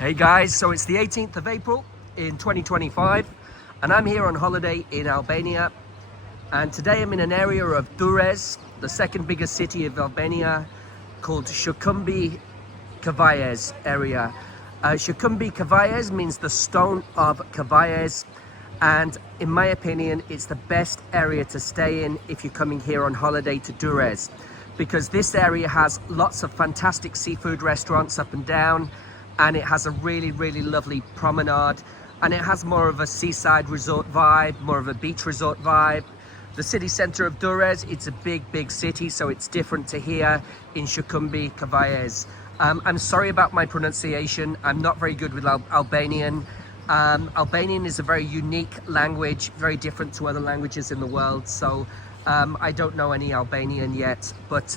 Hey guys, so it's the 18th of April in 2025 and I'm here on holiday in Albania, and today I'm in an area of Durres, the second biggest city of Albania, called Shukumbi Kavajez area. Shukumbi Kavajez means the stone of Kavajez, and in my opinion it's the best area to stay in if you're coming here on holiday to Durres, because this area has lots of fantastic seafood restaurants up and down, and it has a really lovely promenade, and it has more of a seaside resort vibe, more of a beach resort vibe. The city center of Durres, it's a big city, so it's different to here in Shukumbi Kavajez. I'm sorry about my pronunciation. I'm not very good with Albanian. Albanian is a very unique language, very different to other languages in the world, so I don't know any Albanian yet, but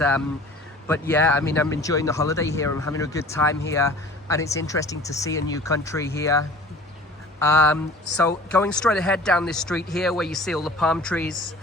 yeah, I mean, I'm enjoying the holiday here. I'm having a good time here, and it's interesting to see a new country here. So going straight ahead down this street here where you see all the palm trees,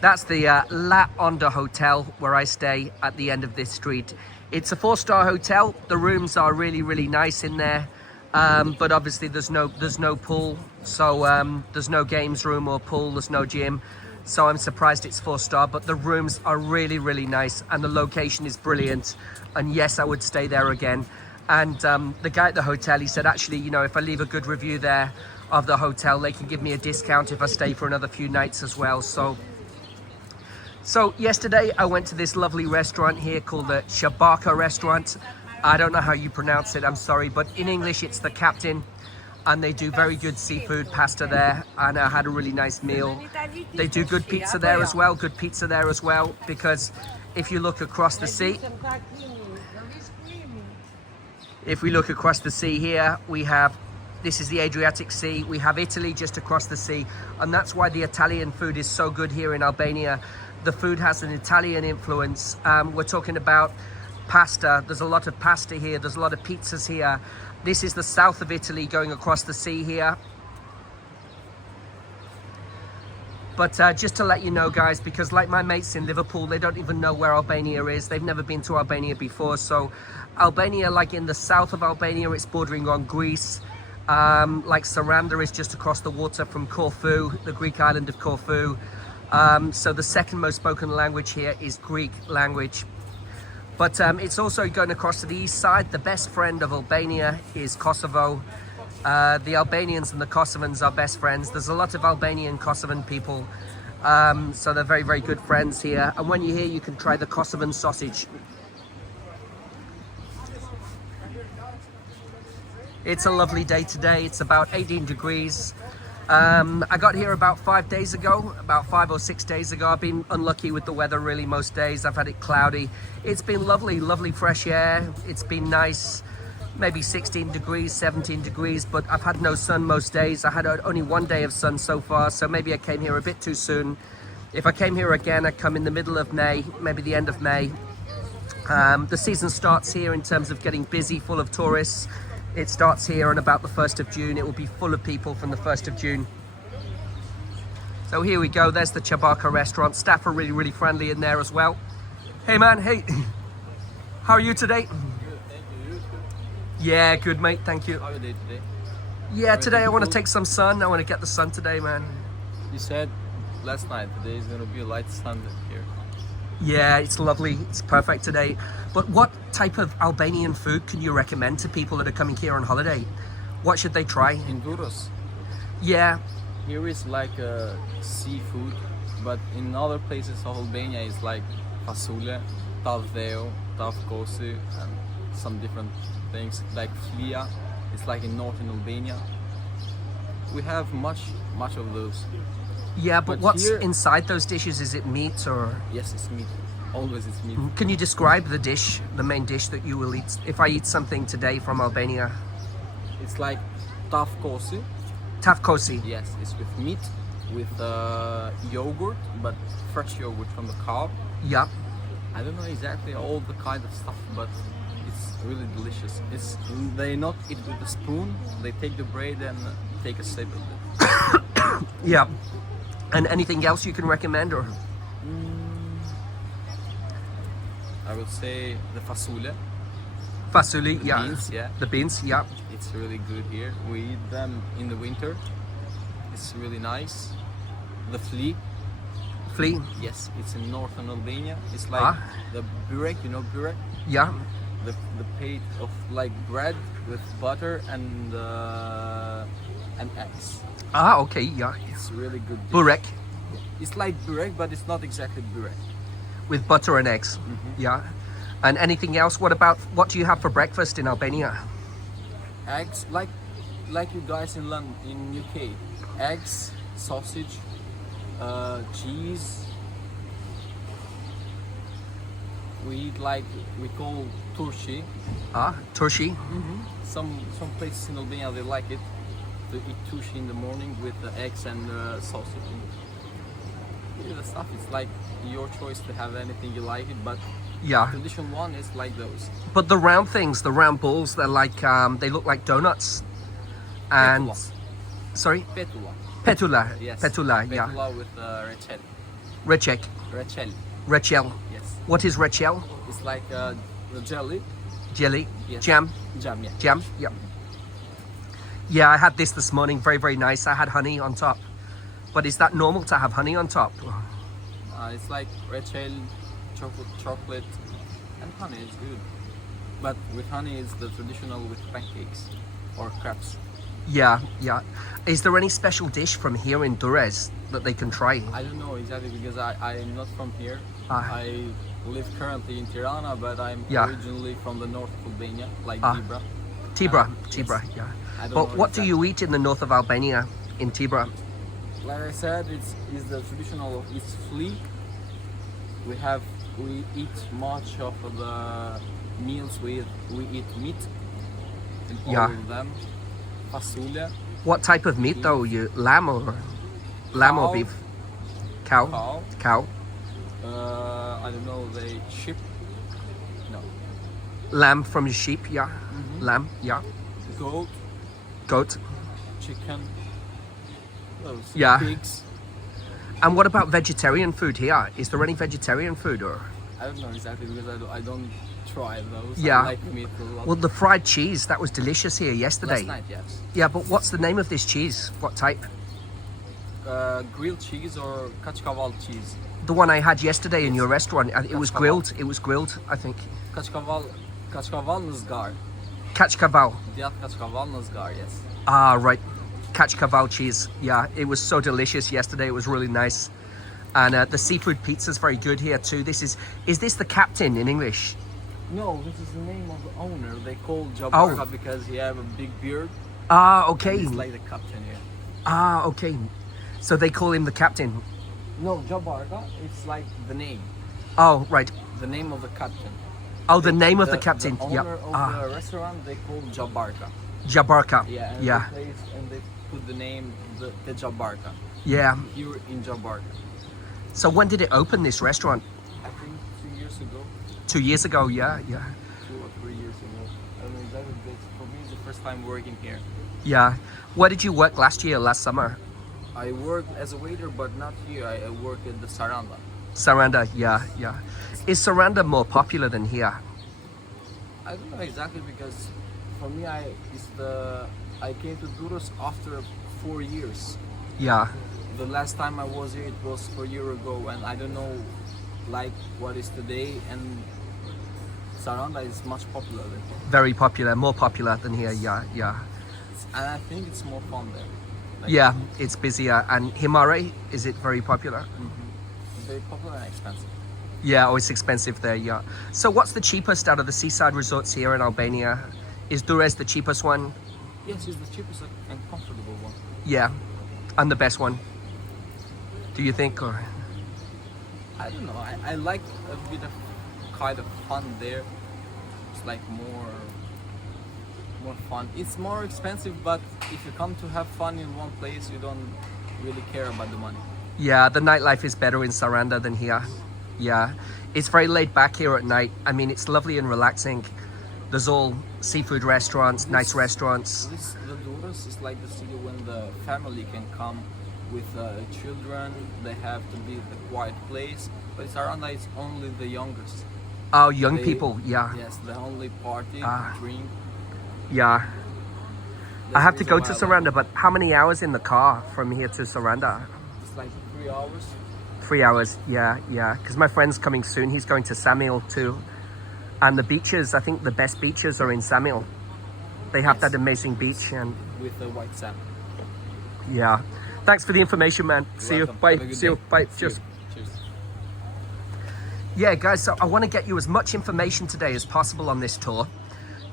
that's the La Onda Hotel where I stay at the end of this street. It's a 4-star hotel. The rooms are really nice in there, but obviously there's no pool, so there's no games room or pool, there's no gym. So I'm surprised it's 4-star, but the rooms are really nice and the location is brilliant. And yes, I would stay there again. And the guy at the hotel, he said, actually, you know, if I leave a good review there of the hotel, they can give me a discount if I stay for another few nights as well. So yesterday I went to this lovely restaurant here called the Shabaka restaurant. I don't know how you pronounce it, I'm sorry, but in English it's the Captain. And they do very good seafood pasta there, and I had a really nice meal. They do good pizza there as well, because if you look across the sea, here, this is the Adriatic Sea, we have Italy just across the sea, and that's why the Italian food is so good here in Albania. The food has an Italian influence. We're talking about pasta, there's a lot of pasta here, there's a lot of pizzas here. This is the south of Italy going across the sea here. But just to let you know, guys, because like my mates in Liverpool, they don't even know where Albania is. They've never been to Albania before. So Albania, like in the south of Albania, it's bordering on Greece. Like Saranda is just across the water from Corfu, the Greek island of Corfu. So the second most spoken language here is Greek language. But it's also going across to the east side. The best friend of Albania is Kosovo. The Albanians and the Kosovans are best friends. There's a lot of Albanian Kosovan people. So they're very good friends here. And when you're here, you can try the Kosovan sausage. It's a lovely day today. It's about 18 degrees. I got here about 5 days ago, about 5 or 6 days ago. I've been unlucky with the weather really most days. I've had it cloudy. It's been lovely fresh air. It's been nice, maybe 16 degrees, 17 degrees, but I've had no sun most days. I had only 1 day of sun so far, so maybe I came here a bit too soon. If I came here again, I'd come in the middle of May, maybe the end of May. The season starts here in terms of getting busy, full of tourists. It starts here on about the 1st of June. It will be full of people from the 1st of June. So here we go. There's the Shabaka restaurant. Staff are really friendly in there as well. Hey man, hey. How are you today? Good, thank you. Yeah, good mate, thank you. How are you doing today? Yeah, today I want to take some sun. I want to get the sun today, man. You said last night, today is going to be a light sun here. Yeah, it's lovely. It's perfect today. But what type of Albanian food can you recommend to people that are coming here on holiday? What should they try? In Durres, Yeah. here is like seafood, but in other places of Albania it's like fasule, tavdeo, tavkosi, and some different things like flia. It's like in northern Albania. We have much of those. Yeah, but what's here, inside those dishes? Is it meat or? yes, it's meat. Always it's meat. Can you describe the dish, the main dish that you will eat? If I eat something today from Albania. It's like tavkosi. Tavkosi. Yes, it's with meat, with yogurt, but fresh yogurt from the cow. Yeah. I don't know exactly all the kind of stuff, but it's really delicious. They not eat with a spoon. They take the bread and take a sip of it. Yeah. And anything else you can recommend, or? I would say the fasule. Fasuli, The yeah. beans, yeah. The beans, yeah. It's really good here. We eat them in the winter. It's really nice. The flea, Flea, yes, it's in northern Albania. It's like Ah. the burek, you know burek? yeah. The plate of like bread with butter and eggs. Ah, okay, yeah. It's really good dish. Burek It's like burek, but it's not exactly burek. with butter and eggs, yeah. And anything else? What do you have for breakfast in Albania? Eggs, like you guys in London, in UK. Eggs, sausage, cheese. We eat like we call turshi. Ah, turshi, Some places in Albania they like it to eat turshi in the morning with the eggs and sausage. Yeah, the stuff it's like your choice to have anything you like it, but yeah. traditional one is like those. But the round things, the round balls, they're like they look like donuts. And Petula. sorry, Petula. petula, Yes. petula, yeah. Petula with rechel. Rechek, Rechel. rechel. Yes. What is rechel? It's like the jelly. Jelly, Yes. jam, Jam, yeah. jam. Yeah. Yeah, I had this morning. Very, very nice. I had honey on top. But is that normal to have honey on top? It's like rechel, chocolate, and honey is good. But with honey, it's the traditional with pancakes or crepes. Yeah, yeah. Is there any special dish from here in Durres that they can try? I don't know exactly because I am not from here. Ah. I live currently in Tirana, but I'm Yeah. originally from the north of Albania, like Ah. Dibra. Tibra, Yes. Tibra, yeah. I don't But know what do exactly. you eat in the north of Albania, in Tibra? Like I said, it's the traditional. It's flea. We eat much of the meals we eat meat. In all Yeah. of them. Fasulia, What type of meat though? You lamb or Cow. beef? Cow. cow. Cow. I don't know. They sheep. No. Lamb from sheep, yeah. Lamb, yeah. Goat, Goat. chicken. Those Yeah. pigs. And what about vegetarian food here? Is there any vegetarian food or? I don't know exactly because I don't try those. Yeah. I like meat a lot. Well, the fried cheese, that was delicious here yesterday. Last night, yes. Yeah, but what's the name of this cheese? What type? Grilled cheese or kachkaval cheese. The one I had yesterday in your restaurant, it was Kachkaval. grilled. It was grilled, I think. Kachkaval në zgar. Kachkaval. Djath kachkaval në zgar, yes. Ah, right. Kachkaval cheese. Yeah, it was so delicious yesterday. It was really nice. And the seafood pizza is very good here too. Is this the captain in English? No, this is the name of the owner. They call Jabarka Oh. because he have a big beard. Ah, okay. He's like the captain here. Ah, okay. So they call him the captain. No, Jabarka, it's like the name. Oh, right. The name of the captain. Oh, the name of the captain. The Yeah. owner of Ah, the restaurant, they call Jabarka. Jabarka. Yeah, and Yeah. they put the name, the Jabarka, Yeah. here in Jabarka. So when did it open, this restaurant? I think 2 years ago, 2 years ago. Yeah, yeah. 2 or 3 years ago. I don't know exactly, but for me it's the first time working here. Yeah. Where did you work last summer? I worked as a waiter, but not here. I work at the Saranda. Saranda, yeah, yeah. Is Saranda more popular than here? I don't know exactly because for me, I came to Durres after 4 years. Yeah. The last time I was here, it was 4 years ago, and I don't know, like what is today. And Saranda is much popular than here, Very popular, more popular than here. Yeah, yeah. and I think it's more fun there. Like, Yeah, it's busier. And Himare, is it very popular? very popular and expensive. Yeah, oh, it's expensive there, yeah. So what's the cheapest out of the seaside resorts here in Albania? Is Durres the cheapest one? Yes, it's the cheapest and comfortable one. Yeah, and the best one. Do you think? Or I don't know. I like a bit of kind of fun there. It's like more fun. It's more expensive, but if you come to have fun in one place, you don't really care about the money. yeah, the nightlife is better in Saranda than here. Yeah, it's very laid back here at night. I mean, it's lovely and relaxing. There's all seafood restaurants, nice restaurants. The Durres is like the city when the family can come with children. They have to be the quiet place. But Saranda is only the youngest. Oh, young They- people, yeah, Yes, the only party, Ah. drink. yeah. That's I have the to reason go why to I like Saranda, it. but how many hours in the car from here to Saranda? It's like 3 hours. 3 hours, yeah, yeah. Because my friend's coming soon. He's going to Samuel too. And the beaches, I think the best beaches are in Samuel. They have Yes. that amazing beach, and With the white sand. yeah. Thanks for the information, man. See you. Welcome. Bye. Have a good See you. day. Bye. See Cheers. you. Cheers. Yeah, guys, so I want to get you as much information today as possible on this tour.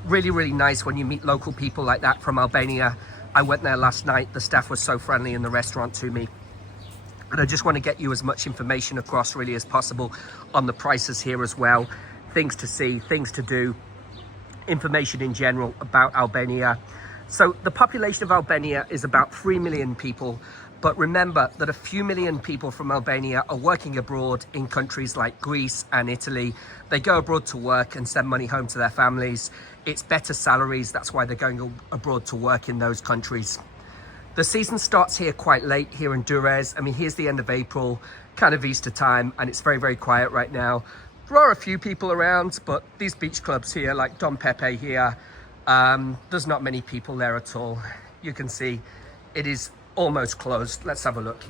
Really, really nice when you meet local people like that from Albania. I went there last night. The staff was so friendly in the restaurant to me. And I just want to get you as much information across really as possible on the prices here as well. Things to see, things to do, information in general about Albania. So the population of Albania is about 3 million people. But remember that a few million people from Albania are working abroad in countries like Greece and Italy. They go abroad to work and send money home to their families. It's better salaries. That's why they're going abroad to work in those countries. The season starts here quite late here in Durres. I mean, here's the end of April, kind of Easter time, and it's very, very quiet right now. There are a few people around, but these beach clubs here, like Don Pepe here, there's not many people there at all. You can see it is almost closed. Let's have a look.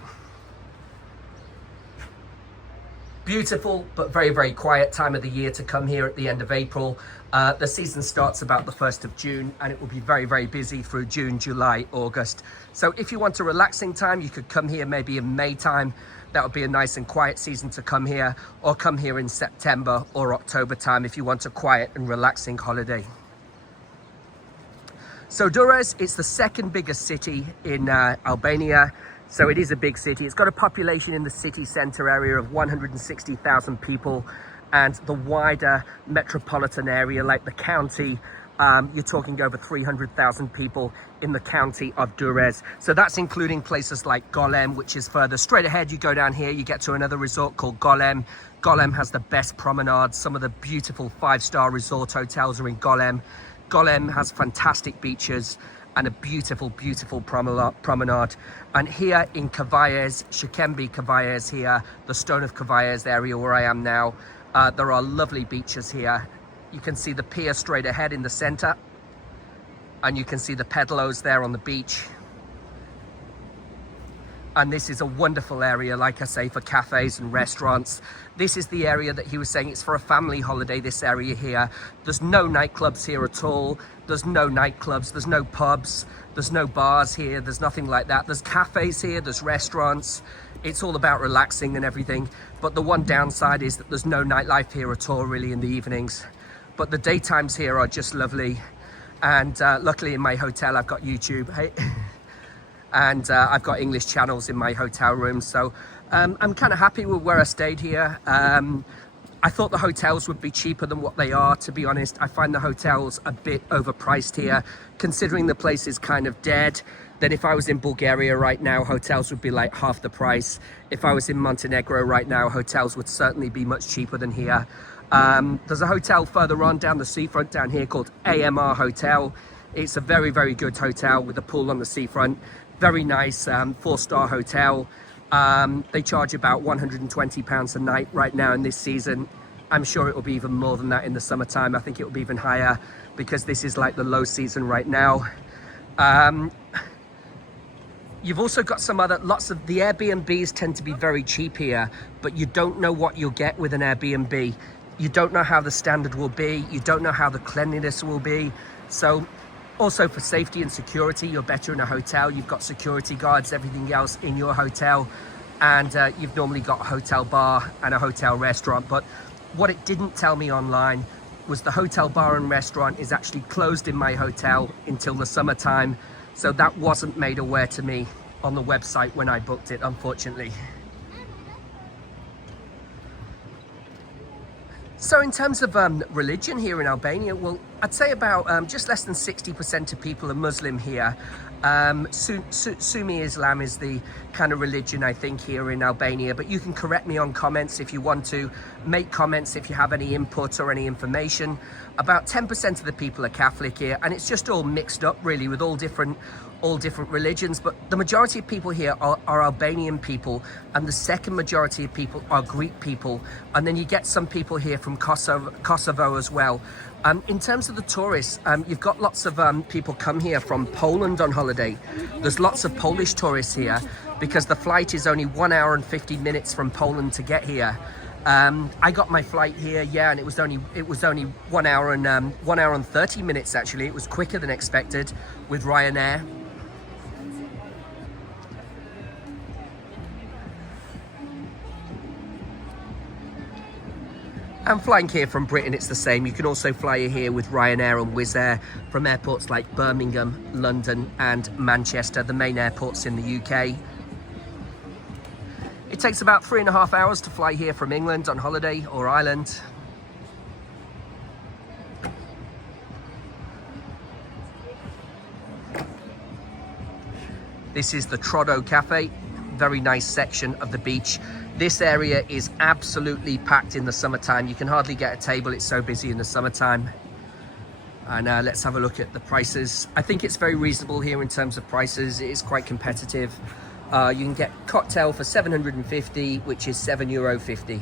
Beautiful, but very, very quiet time of the year to come here at the end of April. The season starts about the 1st of June, and it will be very, very busy through June, July, August. So if you want a relaxing time, you could come here maybe in May time. That would be a nice and quiet season to come here, or come here in September or October time if you want a quiet and relaxing holiday. So Durres, it's the second biggest city in Albania. So it is a big city. It's got a population in the city center area of 160,000 people, and the wider metropolitan area, like the county, you're talking over 300,000 people in the county of Durres. So that's including places like Golem, which is further straight ahead. You go down here, you get to another resort called Golem. Golem has the best promenades. Some of the beautiful 5-star resort hotels are in Golem. Golem has fantastic beaches and a beautiful, beautiful promenade. And here in Kavayes, Shikembi Kavayes here, the Stone of Kavayes area where I am now, there are lovely beaches here. You can see the pier straight ahead in the center, and you can see the pedalos there on the beach. And this is a wonderful area, like I say, for cafes and restaurants. This is the area that he was saying it's for a family holiday, this area here. There's no nightclubs here at all. There's no nightclubs, there's no pubs, there's no bars here, there's nothing like that. There's cafes here, there's restaurants. It's all about relaxing and everything. But the one downside is that there's no nightlife here at all, really, in the evenings. But the daytimes here are just lovely. And luckily in my hotel, I've got YouTube. Hey. And I've got English channels in my hotel room, so I'm kind of happy with where I stayed here. I thought the hotels would be cheaper than what they are, to be honest. I find the hotels a bit overpriced here, considering the place is kind of dead. Then if I was in Bulgaria right now, hotels would be like half the price. If I was in Montenegro right now, hotels would certainly be much cheaper than here. There's a hotel further on down the seafront down here called AMR Hotel. It's a very, very good hotel with a pool on the seafront. Very nice 4-star hotel. They charge about £120 a night right now in this season. I'm sure it will be even more than that in the summertime. I think it will be even higher because this is like the low season right now. You've also got lots of the Airbnbs tend to be very cheap here, but you don't know what you'll get with an Airbnb. You don't know how the standard will be. You don't know how the cleanliness will be. So also for safety and security, you're better in a hotel. You've got security guards, everything else in your hotel. And you've normally got a hotel bar and a hotel restaurant. But what it didn't tell me online was the hotel bar and restaurant is actually closed in my hotel until the summertime. So that wasn't made aware to me on the website when I booked it, unfortunately. So in terms of religion here in Albania, well, I'd say about just less than 60% of people are Muslim here. Sunni Islam is the kind of religion I think here in Albania, but you can correct me on comments if you want to. Make comments if you have any input or any information. About 10% of the people are Catholic here, and it's just all mixed up really with all different religions, but the majority of people here are Albanian people, and the second majority of people are Greek people, and then you get some people here from Kosovo as well. In terms of the tourists, you've got lots of people come here from Poland on holiday. There's lots of Polish tourists here because the flight is only 1 hour and 50 minutes from Poland to get here. I got my flight here, yeah, and it was only 1 hour and 30 minutes actually. It was quicker than expected with Ryanair. And flying here from Britain, it's the same. You can also fly here with Ryanair and Wizz Air from airports like Birmingham, London and Manchester, the main airports in the UK. It takes about 3.5 hours to fly here from England on holiday or Ireland. This is the Trotto Cafe, very nice section of the beach. This area is absolutely packed in the summertime. You can hardly get a table, it's so busy in the summertime. And let's have a look at the prices. I think it's very reasonable here in terms of prices. It is quite competitive. You can get cocktail for 750, which is €7.50.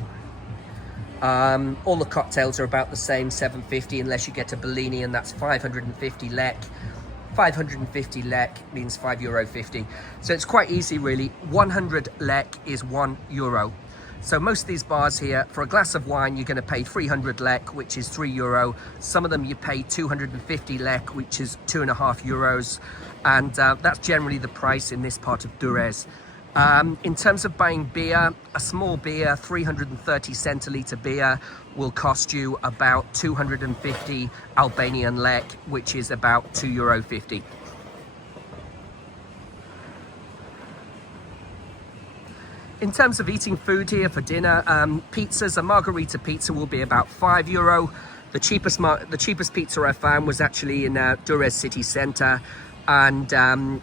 All the cocktails are about the same, 750, unless you get a Bellini, and that's 550 lek. 550 lek means €5.50. So it's quite easy really. 100 lek is €1. So most of these bars here, for a glass of wine, you're going to pay 300 lek, which is €3. Some of them you pay 250 lek, which is €2.50. And that's generally the price in this part of Durres. In terms of buying beer, a small beer, 330 centilitre beer, will cost you about 250 Albanian lek, which is about €2.50. In terms of eating food here for dinner, pizzas, a margarita pizza will be about €5. The cheapest pizza I found was actually in Durres city centre, and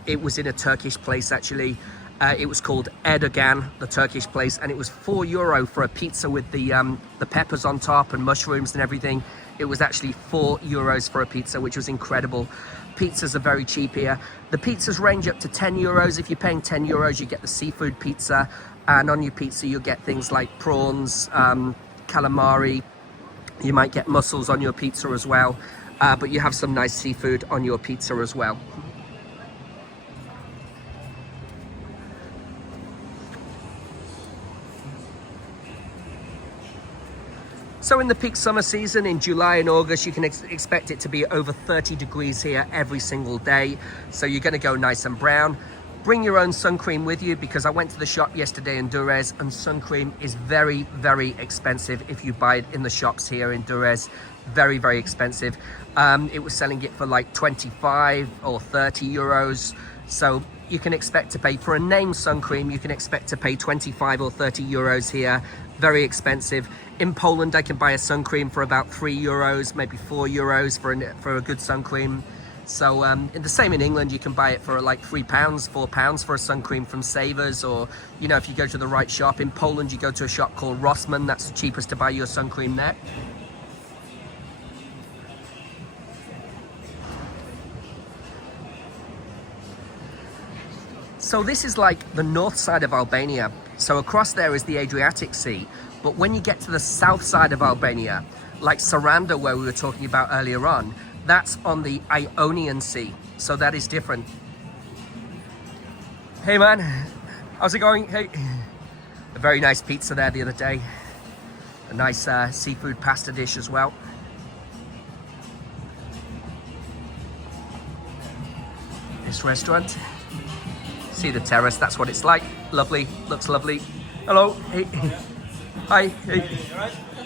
it was in a Turkish place actually. It was called Erdogan, the Turkish place, and it was €4 for a pizza with the peppers on top and mushrooms and everything. It was actually €4 for a pizza, which was incredible. Pizzas are very cheap here. The pizzas range up to €10. If you're paying €10, you get the seafood pizza, and on your pizza you'll get things like prawns, calamari. You might get mussels on your pizza as well, but you have some nice seafood on your pizza as well. So in the peak summer season, in July and August, you can expect it to be over 30 degrees here every single day. So you're going to go nice and brown. Bring your own sun cream with you, because I went to the shop yesterday in Durres, and sun cream is very, very expensive if you buy it in the shops here in Durres. Very, very expensive. It was selling it for like 25 or 30 euros. So you can expect to pay for a name sun cream, you can expect to pay 25 or 30 euros here. Very expensive. In Poland, I can buy a sun cream for about €3, maybe €4 for a good sun cream. So the same in England, you can buy it for like £3, £4 for a sun cream from Savers, or you know, if you go to the right shop. In Poland, you go to a shop called Rossmann, that's the cheapest to buy your sun cream there. So this is like the north side of Albania. So across there is the Adriatic Sea. But when you get to the south side of Albania, like Saranda, where we were talking about earlier on, that's on the Ionian Sea. So that is different. Hey man, how's it going? Hey. A very nice pizza there the other day. A nice seafood pasta dish as well. This restaurant. See the terrace, that's what it's like. Lovely, looks lovely. Hello, hey. Hi, hey.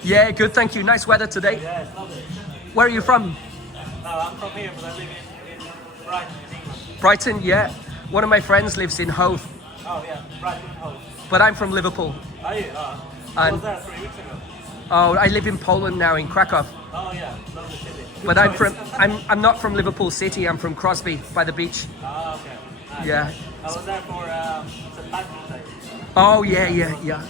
Yeah, good, thank you. Nice weather today. Yeah, it's lovely. Where are you from? I'm from here, but I live in Brighton, in England. Brighton, yeah. One of my friends lives in Hove. Oh yeah, Brighton, Hove. But I'm from Liverpool. Are you? I And was there 3 weeks ago. Oh, I live in Poland now, in Krakow. Oh yeah, lovely city. But I'm not from Liverpool City. I'm from Crosby by the beach. Oh, okay. Nice. Yeah. I was there for St. Patrick's Day. Oh yeah.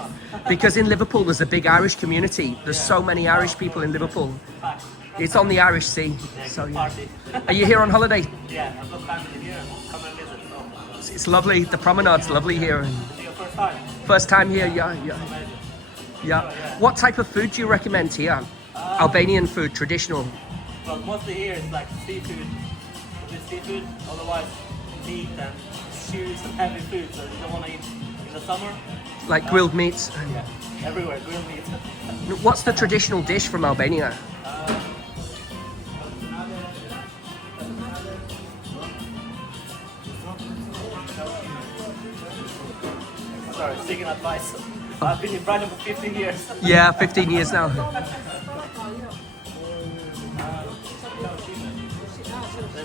Because in Liverpool there's a big Irish community. There's so many Irish people in Liverpool. Fact. It's on the Irish Sea. Yeah, So good yeah. party. Are you here on holiday? Yeah, I've got family here. Come and visit. So. It's lovely. The promenade's lovely here. Is it your first time? First time here, yeah. Amazing. Yeah. What type of food do you recommend here? Albanian food, traditional. Well, mostly here it's like seafood. With seafood, otherwise meat and stews and heavy food. So you don't want to eat in the summer. Like grilled meats. Yeah, everywhere grilled meat. What's the traditional dish from Albania? Sorry, seeking advice. I've been in Brighton for 15 years. Yeah, 15 years now.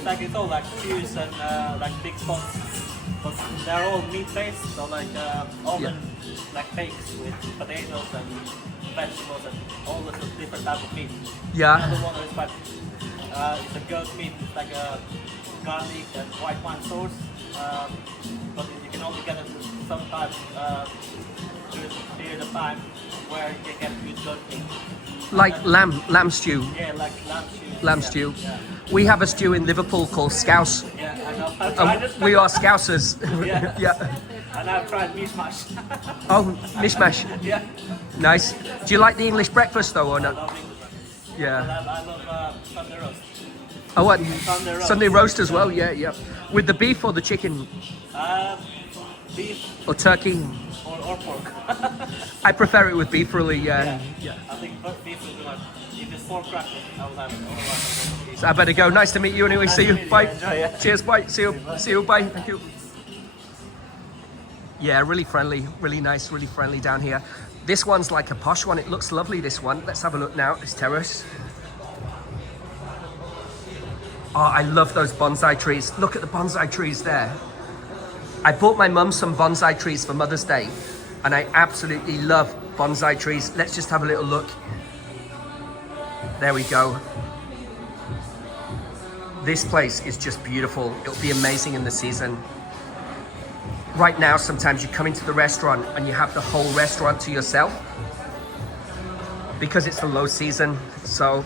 It's all like stews and like big pots. But they're all meat based, so like often like bakes with potatoes and vegetables and all the different types of meat. Yeah. Another one is like it's a goat meat, it's like a garlic and white wine sauce. But you can only get it sometimes during a period of time where you can get good goat meat. Like lamb stew. Yeah, like lamb stew. Lamb stew. Yeah. We have a stew in Liverpool called scouse. Yeah, I know. I've tried it. We are scousers. Yeah. Yeah. And I've tried mishmash. Oh, mishmash. Yeah. Nice. Do you like the English breakfast though or I not? love English. Yeah. I love Sunday roast. Oh, what? Sunday roast. Sunday roast as well. Yeah. With the beef or the chicken Beef or turkey? or pork. I prefer it with beef, really. Yeah. I think beef would be like, if it's pork crackers, I will have it. Otherwise, I will So I better go. Nice to meet you anyway. See to you. meet you. Bye. Enjoy, yeah. Cheers. Bye. See you. See you. Bye. Thank you. Yeah, really friendly, really nice, really friendly down here. This one's like a posh one. It looks lovely, this one. Let's have a look now. This terrace. Oh, I love those bonsai trees. Look at the bonsai trees there. I bought my mum some bonsai trees for Mother's Day, and I absolutely love bonsai trees. Let's just have a little look. There we go. This place is just beautiful. It'll be amazing in the season. Right now, sometimes you come into the restaurant and you have the whole restaurant to yourself because it's the low season. So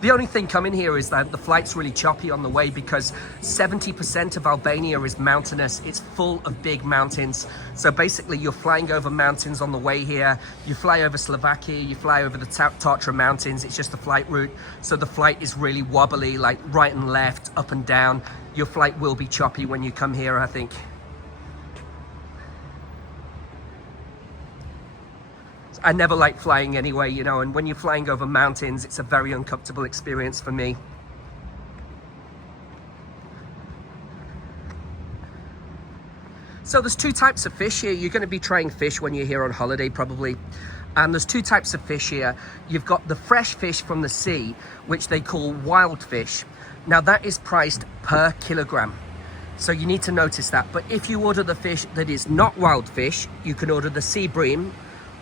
the only thing coming here is that the flight's really choppy on the way because 70% of Albania is mountainous. It's full of big mountains. So basically you're flying over mountains on the way here. You fly over Slovakia, you fly over the Tatra mountains. It's just a flight route. So the flight is really wobbly, like right and left, up and down. Your flight will be choppy when you come here, I think. I never like flying anyway, you know, and when you're flying over mountains, it's a very uncomfortable experience for me. So there's two types of fish here. You're going to be trying fish when you're here on holiday, probably. And there's two types of fish here. You've got the fresh fish from the sea, which they call wild fish. Now that is priced per kilogram. So you need to notice that. But if you order the fish that is not wild fish, you can order the sea bream,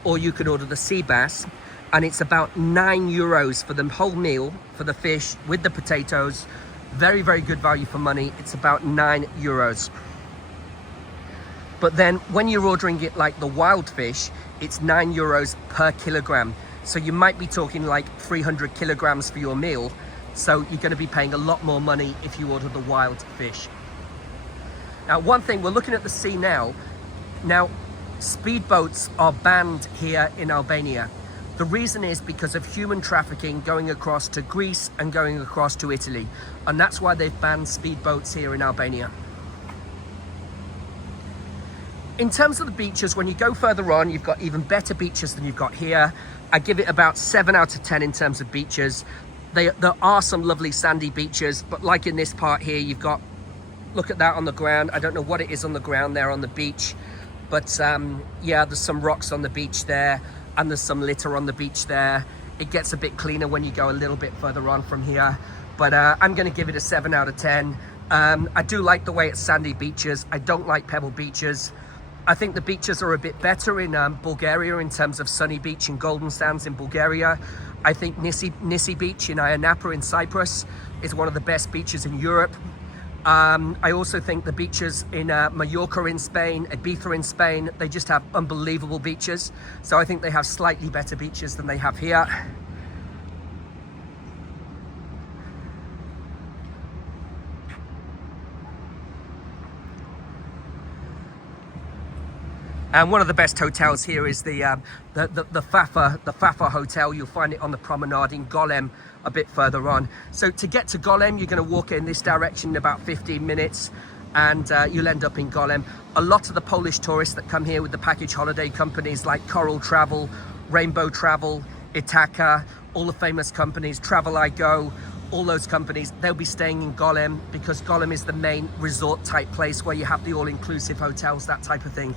or you can order the sea bass, and it's about €9 for the whole meal for the fish with the potatoes. Very, very good value for money. It's about €9. But then when you're ordering it like the wild fish, it's €9 per kilogram. So you might be talking like 300 kilograms for your meal. So you're going to be paying a lot more money if you order the wild fish. Now, one thing, we're looking at the sea now. Now, speedboats are banned here in Albania. The reason is because of human trafficking going across to Greece and going across to Italy. And that's why they've banned speedboats here in Albania. In terms of the beaches, when you go further on, you've got even better beaches than you've got here. I give it about 7 out of 10 in terms of beaches. There are some lovely sandy beaches, but like in this part here, you've got, look at that on the ground. I don't know what it is on the ground there on the beach. But yeah, there's some rocks on the beach there, and there's some litter on the beach there. It gets a bit cleaner when you go a little bit further on from here. But I'm going to give it a 7 out of 10. I do like the way it's sandy beaches. I don't like pebble beaches. I think the beaches are a bit better in Bulgaria in terms of Sunny Beach and Golden Sands in Bulgaria. I think Nisi Beach in Ayia Napa in Cyprus is one of the best beaches in Europe. I also think the beaches in Mallorca in Spain, Ibiza in Spain, they just have unbelievable beaches. So I think they have slightly better beaches than they have here. And one of the best hotels here is the Fafa Hotel. You'll find it on the promenade in Golem a bit further on. So to get to Golem, you're going to walk in this direction in about 15 minutes and you'll end up in Golem. A lot of the Polish tourists that come here with the package holiday companies like Coral Travel, Rainbow Travel, Ithaca, all the famous companies, Travel I Go, all those companies, they'll be staying in Golem because Golem is the main resort type place where you have the all-inclusive hotels, that type of thing.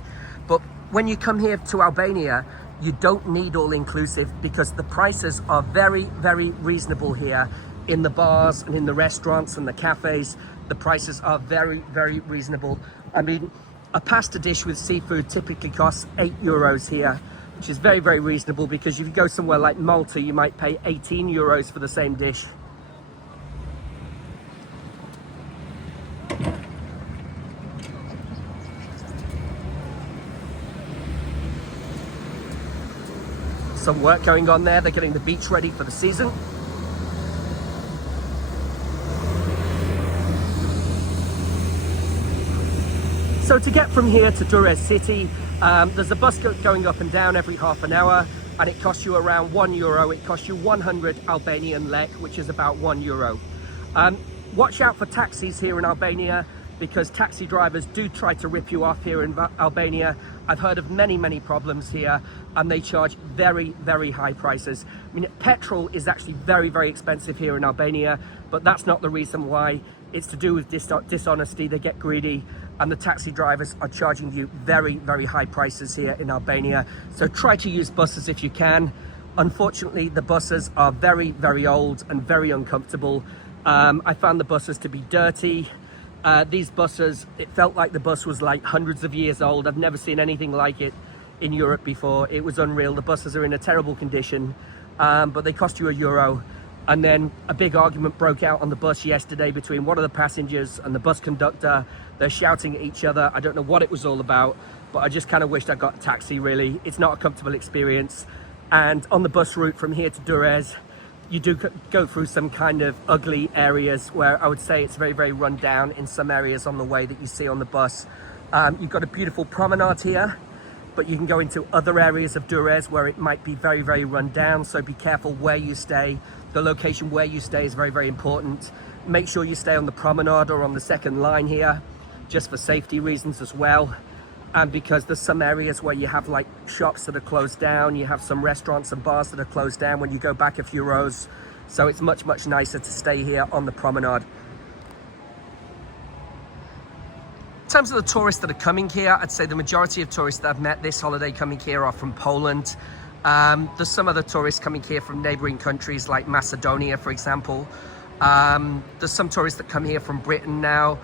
But when you come here to Albania, you don't need all-inclusive because the prices are very, very reasonable here. In the bars and in the restaurants and the cafes, the prices are very, very reasonable. I mean, a pasta dish with seafood typically costs €8 here, which is very, very reasonable because if you go somewhere like Malta, you might pay €18 for the same dish. Some work going on there. They're getting the beach ready for the season. So to get from here to Durres city, there's a bus going up and down every half an hour, and it costs you around €1. It costs you 100 Albanian lek, which is about €1. Watch out for taxis here in Albania, because taxi drivers do try to rip you off here in Albania. I've heard of many, many problems here, and they charge very, very high prices. I mean, petrol is actually very, very expensive here in Albania, but that's not the reason why. It's to do with dishonesty. They get greedy, and the taxi drivers are charging you very, very high prices here in Albania. So try to use buses if you can. Unfortunately, the buses are very, very old and very uncomfortable. I found the buses to be dirty. These buses, it felt like the bus was like hundreds of years old. I've never seen anything like it in Europe before. It was unreal. The buses are in a terrible condition, but they cost you €1. And then a big argument broke out on the bus yesterday between one of the passengers and the bus conductor. They're shouting at each other. I don't know what it was all about, but I just kind of wished I got a taxi, really. It's not a comfortable experience. And on the bus route from here to Durres, you do go through some kind of ugly areas where I would say it's very, very run down in some areas on the way that you see on the bus. You've got a beautiful promenade here, but you can go into other areas of Durres where it might be very, very run down. So be careful where you stay. The location where you stay is very, very important. Make sure you stay on the promenade or on the second line here, just for safety reasons as well. And because there's some areas where you have like shops that are closed down, you have some restaurants and bars that are closed down when you go back a few rows. So it's much, much nicer to stay here on the promenade. In terms of the tourists that are coming here, I'd say the majority of tourists that I've met this holiday coming here are from Poland. There's some other tourists coming here from neighboring countries like Macedonia, for example. There's some tourists that come here from Britain now.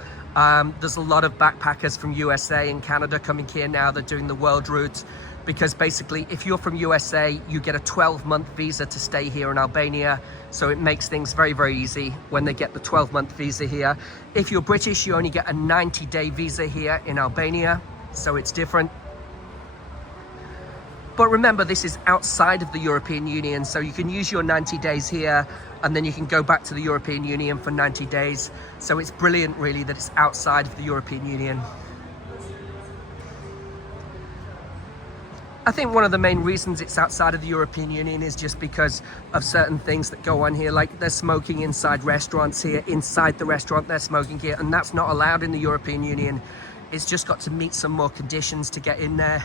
There's a lot of backpackers from USA and Canada coming here now. They're doing the world route because basically if you're from USA, you get a 12-month visa to stay here in Albania. So it makes things very, very easy when they get the 12-month visa here. If you're British, you only get a 90-day visa here in Albania. So it's different. But remember, this is outside of the European Union, so you can use your 90 days here and then you can go back to the European Union for 90 days. So it's brilliant, really, that it's outside of the European Union. I think one of the main reasons it's outside of the European Union is just because of certain things that go on here, like they're smoking inside restaurants here. Inside the restaurant, they're smoking here, and that's not allowed in the European Union. It's just got to meet some more conditions to get in there.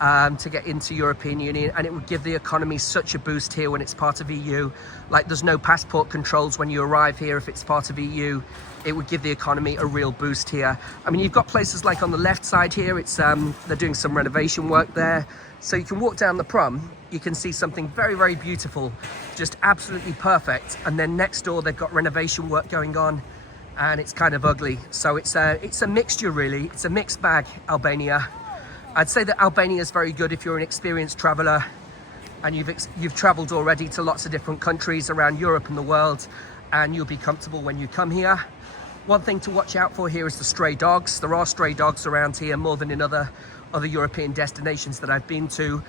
To get into European Union, and it would give the economy such a boost here when it's part of EU. Like there's no passport controls when you arrive here if it's part of EU. It would give the economy a real boost here. I mean, you've got places like on the left side here, it's they're doing some renovation work there. So you can walk down the prom, you can see something very, very beautiful, just absolutely perfect. And then next door, they've got renovation work going on and it's kind of ugly. So it's a mixture, really. It's a mixed bag, Albania. I'd say that Albania is very good if you're an experienced traveler and you've traveled already to lots of different countries around Europe and the world, and you'll be comfortable when you come here. One thing to watch out for here is the stray dogs. There are stray dogs around here more than in other European destinations that I've been to.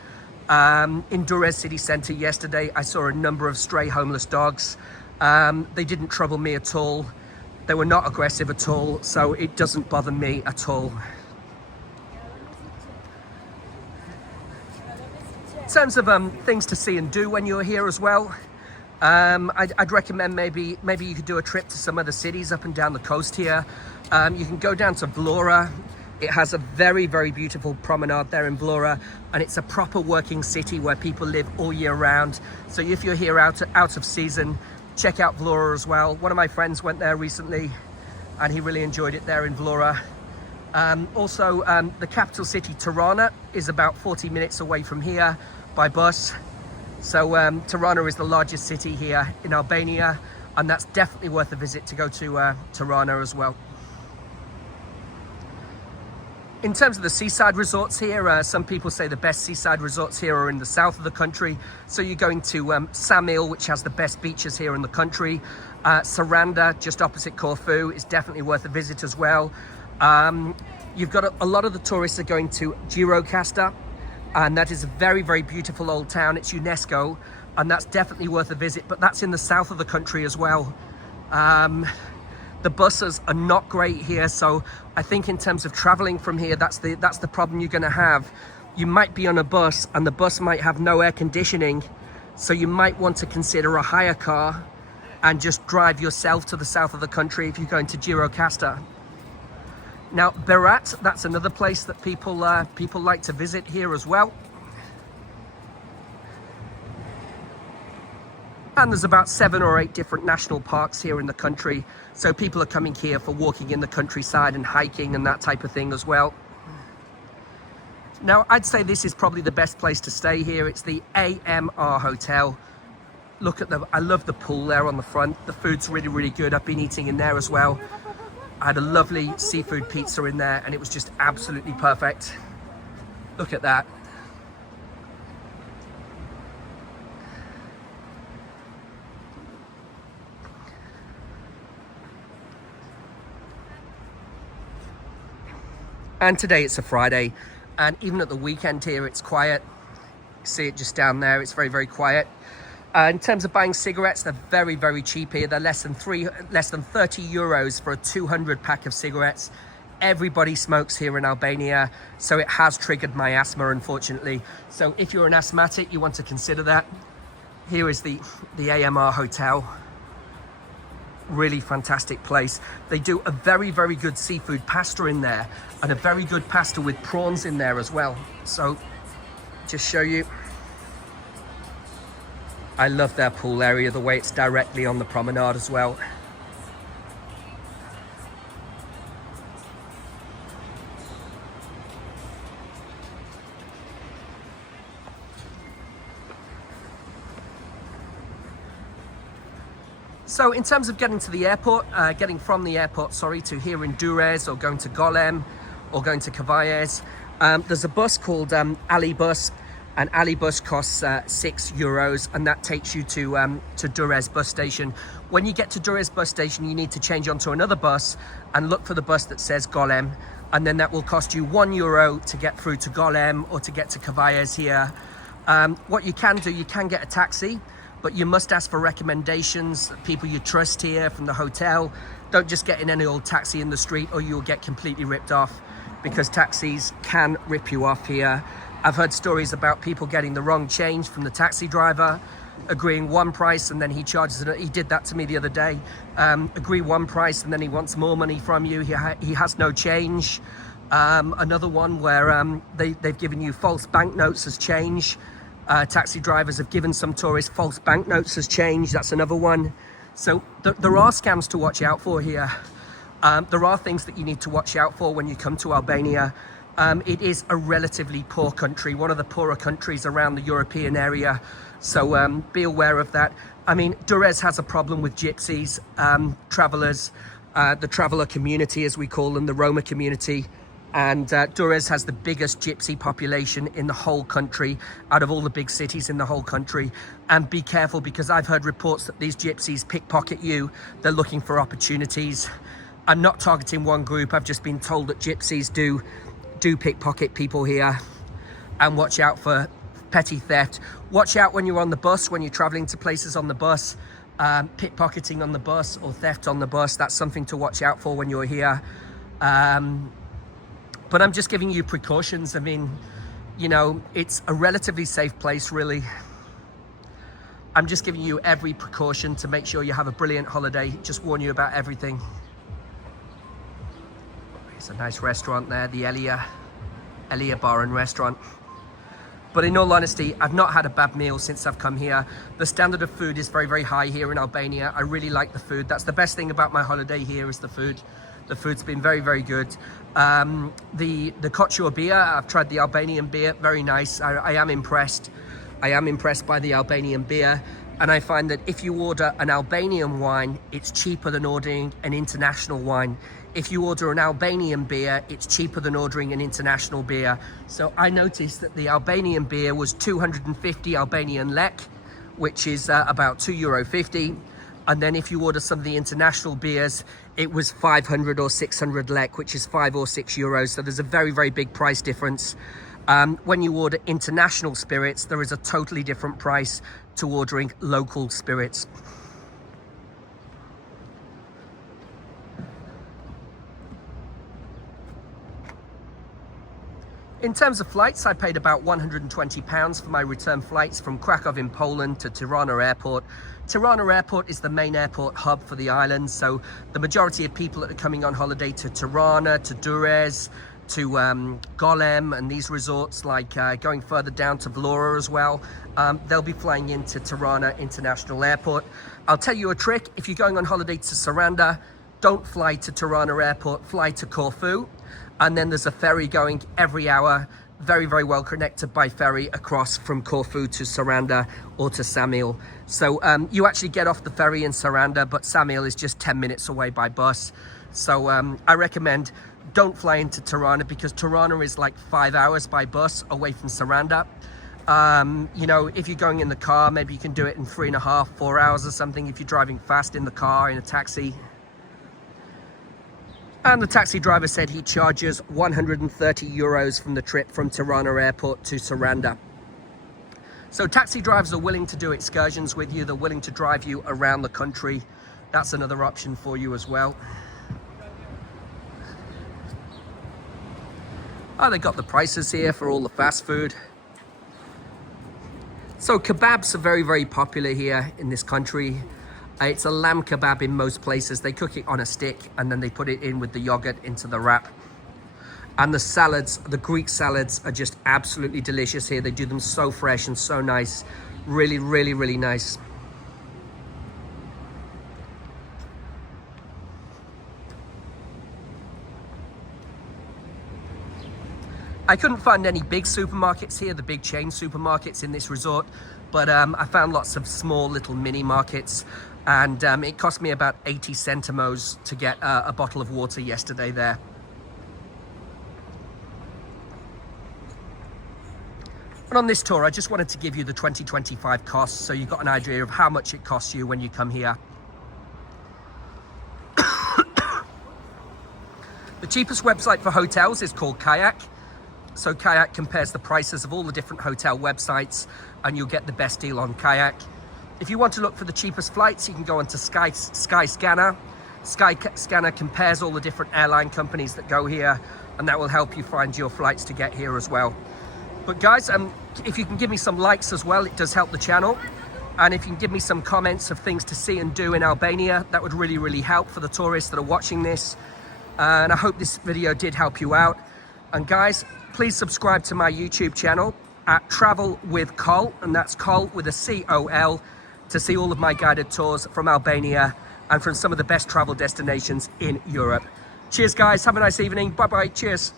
In Durres city centre yesterday, I saw a number of stray homeless dogs. They didn't trouble me at all. They were not aggressive at all, so it doesn't bother me at all. In terms of things to see and do when you're here as well, I'd recommend maybe you could do a trip to some other cities up and down the coast here. You can go down to Vlora. It has a very, very beautiful promenade there in Vlora, and it's a proper working city where people live all year round. So if you're here out of season, check out Vlora as well. One of my friends went there recently and he really enjoyed it there in Vlora. Also, the capital city, Tirana, is about 40 minutes away from here by bus. So Tirana is the largest city here in Albania, and that's definitely worth a visit to go to Tirana as well. In terms of the seaside resorts here, some people say the best seaside resorts here are in the south of the country. So you're going to Samil, which has the best beaches here in the country. Saranda, just opposite Corfu, is definitely worth a visit as well. You've got a lot of the tourists are going to Gjirokasta, and that is a very, very beautiful old town. It's UNESCO, and that's definitely worth a visit, but that's in the south of the country as well. The buses are not great here, so I think in terms of traveling from here, that's the problem you're going to have. You might be on a bus and the bus might have no air conditioning, so you might want to consider a hire car and just drive yourself to the south of the country if you're going to Gjirokasta. Now Berat, that's another place that people like to visit here as well. And there's about 7 or 8 different national parks here in the country. So people are coming here for walking in the countryside and hiking and that type of thing as well. Now, I'd say this is probably the best place to stay here. It's the AMR Hotel. Look at I love the pool there on the front. The food's really, really good. I've been eating in there as well. I had a lovely seafood pizza in there and it was just absolutely perfect. Look at that. And today it's a Friday, and even at the weekend here, it's quiet. See it just down there, it's very, very quiet. In terms of buying cigarettes, they're very, very cheap here. They're less than 30 euros for a 200 pack of cigarettes. Everybody smokes here in Albania, so it has triggered my asthma, unfortunately. So if you're an asthmatic, you want to consider that. Here is the AMR Hotel. Really fantastic place. They do a very, very good seafood pasta in there, and a very good pasta with prawns in there as well. So just show you. I love their pool area, the way it's directly on the promenade as well. So in terms of getting to the airport, from the airport, to here in Durres, or going to Golem, or going to Kavajes, there's a bus called Ali Bus, and Ali Bus costs 6 euros, and that takes you to Durres bus station. When you get to Durres bus station, you need to change onto another bus and look for the bus that says Golem, and then that will cost you 1 euro to get through to Golem or to get to Kavajes here. What you can do, you can get a taxi, but you must ask for recommendations, people you trust here from the hotel. Don't just get in any old taxi in the street or you'll get completely ripped off, because taxis can rip you off here. I've heard stories about people getting the wrong change from the taxi driver, agreeing one price and then he charges it. He did that to me the other day. Agree one price and then he wants more money from you. He has no change. Another one where they've given you false banknotes as change. Taxi drivers have given some tourists false banknotes as change. That's another one. So there are scams to watch out for here. There are things that you need to watch out for when you come to Albania. It is a relatively poor country, one of the poorer countries around the European area. So be aware of that. I mean, Durres has a problem with gypsies, travelers, the traveler community, as we call them, the Roma community. And Durres has the biggest gypsy population in the whole country, out of all the big cities in the whole country. And be careful, because I've heard reports that these gypsies pickpocket you. They're looking for opportunities. I'm not targeting one group. I've just been told that gypsies do pickpocket people here. And watch out for petty theft. Watch out when you're on the bus, when you're traveling to places on the bus. Pickpocketing on the bus or theft on the bus, that's something to watch out for when you're here. But I'm just giving you precautions. I mean, you know, it's a relatively safe place, really. I'm just giving you every precaution to make sure you have a brilliant holiday. Just warn you about everything. It's a nice restaurant there, the Elia Bar and Restaurant. But in all honesty, I've not had a bad meal since I've come here. The standard of food is very, very high here in Albania. I really like the food. That's the best thing about my holiday here, is the food. The food's been very, very good. The Kochur beer, I've tried the Albanian beer, very nice. I am impressed. I am impressed by the Albanian beer. And I find that if you order an Albanian wine, it's cheaper than ordering an international wine. If you order an Albanian beer, it's cheaper than ordering an international beer. So I noticed that the Albanian beer was 250 Albanian lek, which is about €2.50. And then if you order some of the international beers, it was 500 or 600 lek, which is €5 or €6. So there's a very, very big price difference. When you order international spirits, there is a totally different price to ordering local spirits. In terms of flights, I paid about £120 for my return flights from Krakow in Poland to Tirana Airport. Tirana Airport is the main airport hub for the island, so the majority of people that are coming on holiday to Tirana, to Durres, to Golem and these resorts, like going further down to Vlora as well, they'll be flying into Tirana International Airport. I'll tell you a trick: if you're going on holiday to Saranda, don't fly to Tirana Airport, fly to Corfu. And then there's a ferry going every hour, very, very well connected by ferry across from Corfu to Saranda or to Samil. So you actually get off the ferry in Saranda, but Samil is just 10 minutes away by bus. So I recommend don't fly into Tirana, because Tirana is like 5 hours by bus away from Saranda. You know, if you're going in the car, maybe you can do it in 3.5, 4 hours or something if you're driving fast in the car, in a taxi. And the taxi driver said he charges €130 from the trip from Tirana Airport to Saranda. So taxi drivers are willing to do excursions with you. They're willing to drive you around the country. That's another option for you as well. Oh, they got the prices here for all the fast food. So kebabs are very, very popular here in this country. It's a lamb kebab in most places. They cook it on a stick and then they put it in with the yogurt into the wrap. And the salads, the Greek salads, are just absolutely delicious here. They do them so fresh and so nice. Really, really, really nice. I couldn't find any big supermarkets here, the big chain supermarkets in this resort, but I found lots of small little mini markets. And it cost me about 80 centimos to get a bottle of water yesterday there. And on this tour, I just wanted to give you the 2025 costs, so you've got an idea of how much it costs you when you come here. The cheapest website for hotels is called Kayak. So Kayak compares the prices of all the different hotel websites, and you'll get the best deal on Kayak. If you want to look for the cheapest flights, you can go onto Skyscanner. Skyscanner compares all the different airline companies that go here, and that will help you find your flights to get here as well. But guys, if you can give me some likes as well, it does help the channel. And if you can give me some comments of things to see and do in Albania, that would really, really help for the tourists that are watching this. And I hope this video did help you out. And guys, please subscribe to my YouTube channel at Travel with Col, and that's Col with a C-O-L, to see all of my guided tours from Albania and from some of the best travel destinations in Europe. Cheers guys, have a nice evening, bye bye, cheers.